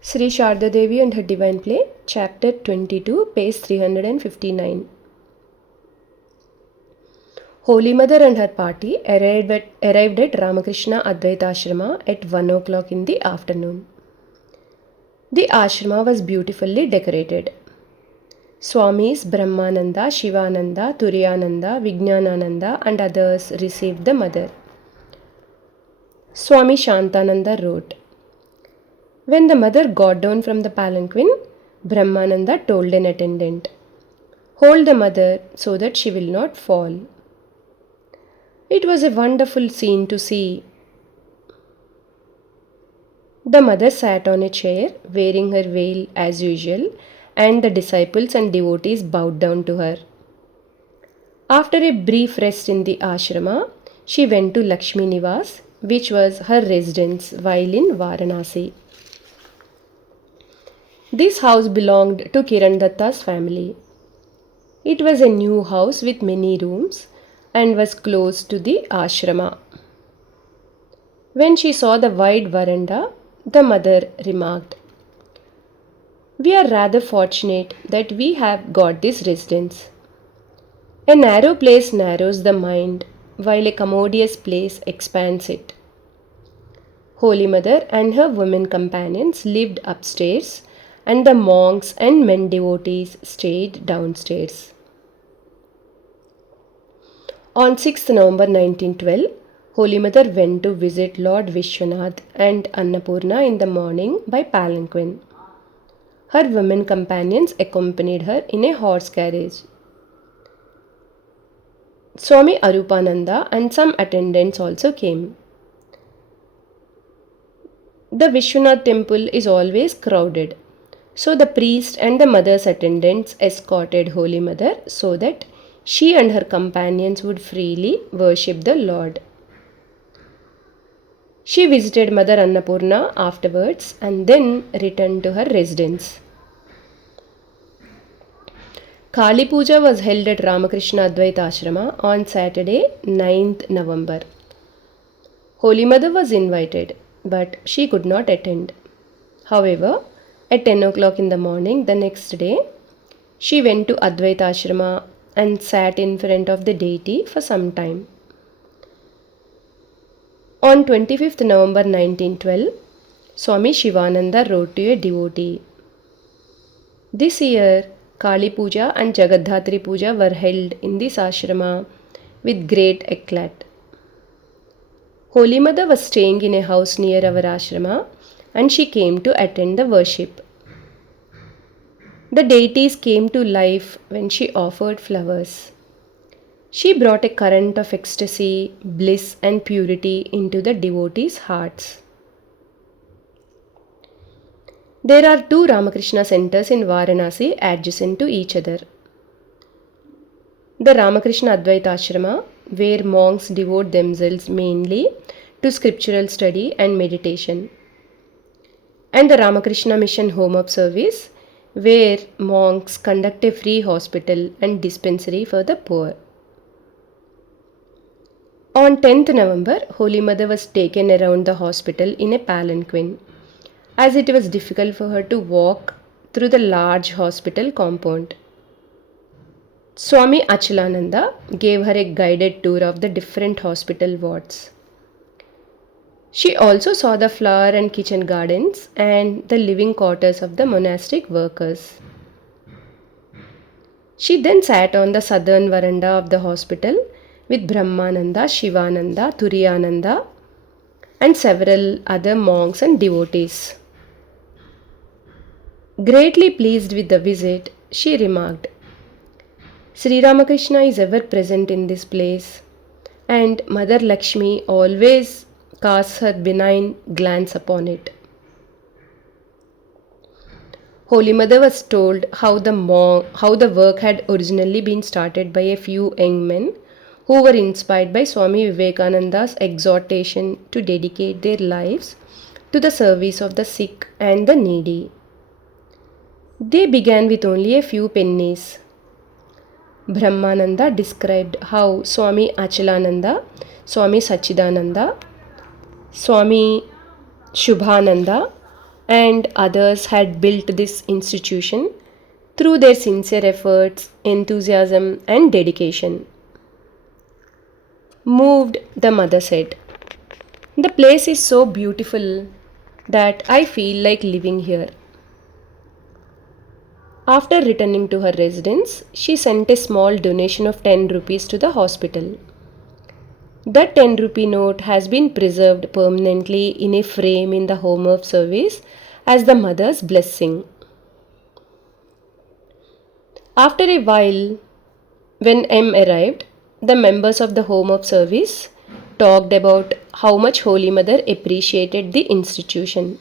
Sri Sharda Devi and her Divine Play, Chapter-22, page 359. Holy Mother and her party arrived at Ramakrishna Advaita Ashrama at 1 o'clock in the afternoon. The ashrama was beautifully decorated. Swamis Brahmananda, Shivananda, Turiyananda, Vijnanananda and others received the mother. Swami Shantananda wrote, "When the mother got down from the palanquin, Brahmananda told an attendant, 'Hold the mother so that she will not fall.' It was a wonderful scene to see. The mother sat on a chair, wearing her veil as usual, and the disciples and devotees bowed down to her. After a brief rest in the ashrama, she went to Lakshmi Nivas, which was her residence while in Varanasi. This house belonged to Kiran Datta's family. It was a new house with many rooms and was close to the ashrama. When she saw the wide veranda, the mother remarked, 'We are rather fortunate that we have got this residence. A narrow place narrows the mind, while a commodious place expands it.' Holy Mother and her women companions lived upstairs, and the monks and men devotees stayed downstairs. On 6th November 1912, Holy Mother went to visit Lord Vishwanath and Annapurna in the morning by palanquin. Her women companions accompanied her in a horse carriage. Swami Arupananda and some attendants also came. The Vishwanath temple is always crowded, so the priest and the mother's attendants escorted Holy Mother so that she and her companions would freely worship the Lord. She visited Mother Annapurna afterwards and then returned to her residence. Kali Puja was held at Ramakrishna Advaita Ashrama on Saturday, 9th November. Holy Mother was invited, but she could not attend. However, at 10 o'clock in the morning the next day, she went to Advaita Ashrama and sat in front of the deity for some time. On 25th November 1912, Swami Shivananda wrote to a devotee, "This year, Kali Puja and Jagadhatri Puja were held in this ashrama with great eclat. Holy Mother was staying in a house near our ashrama and she came to attend the worship. The deities came to life when she offered flowers. She brought a current of ecstasy, bliss and purity into the devotees' hearts." There are two Ramakrishna centers in Varanasi adjacent to each other. The Ramakrishna Advaita Ashrama, where monks devote themselves mainly to scriptural study and meditation, and the Ramakrishna Mission Home of Service, where monks conduct a free hospital and dispensary for the poor. On 10th November, Holy Mother was taken around the hospital in a palanquin, as it was difficult for her to walk through the large hospital compound. Swami Achalananda gave her a guided tour of the different hospital wards. She also saw the flower and kitchen gardens and the living quarters of the monastic workers. She then sat on the southern veranda of the hospital with Brahmananda, Shivananda, Turiyananda and several other monks and devotees. Greatly pleased with the visit, she remarked, "Sri Ramakrishna is ever present in this place, and Mother Lakshmi always casts her benign glance upon it." Holy Mother was told how the work had originally been started by a few young men who were inspired by Swami Vivekananda's exhortation to dedicate their lives to the service of the sick and the needy. They began with only a few pennies. Brahmananda described how Swami Achalananda, Swami Sachidananda, Swami Shubhananda and others had built this institution through their sincere efforts, enthusiasm, and dedication. Moved, the mother said. The place is so beautiful that I feel like living here. After returning to her residence, she sent a small donation of 10 rupees to the hospital. That 10 rupee note has been preserved permanently in a frame in the home of service as the mother's blessing. After a while, when M arrived, the members of the home of service talked about how much Holy Mother appreciated the institution.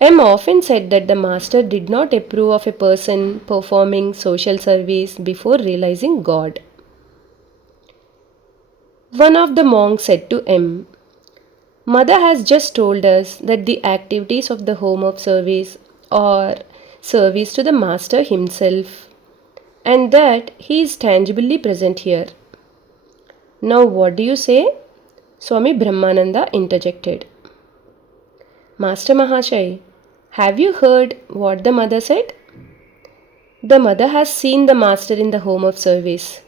M often said that the master did not approve of a person performing social service before realizing God. One of the monks said to M, Mother has just told us that the activities of the home of service are service to the master himself and that he is tangibly present here. Now, what do you say? Swami Brahmananda interjected. Master Mahashay, have you heard what the mother said? The mother has seen the master in the home of service,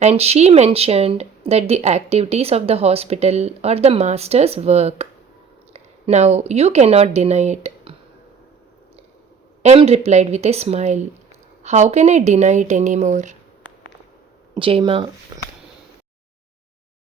and she mentioned that the activities of the hospital are the master's work. Now you cannot deny it. M replied with a smile. How can I deny it anymore? Jema.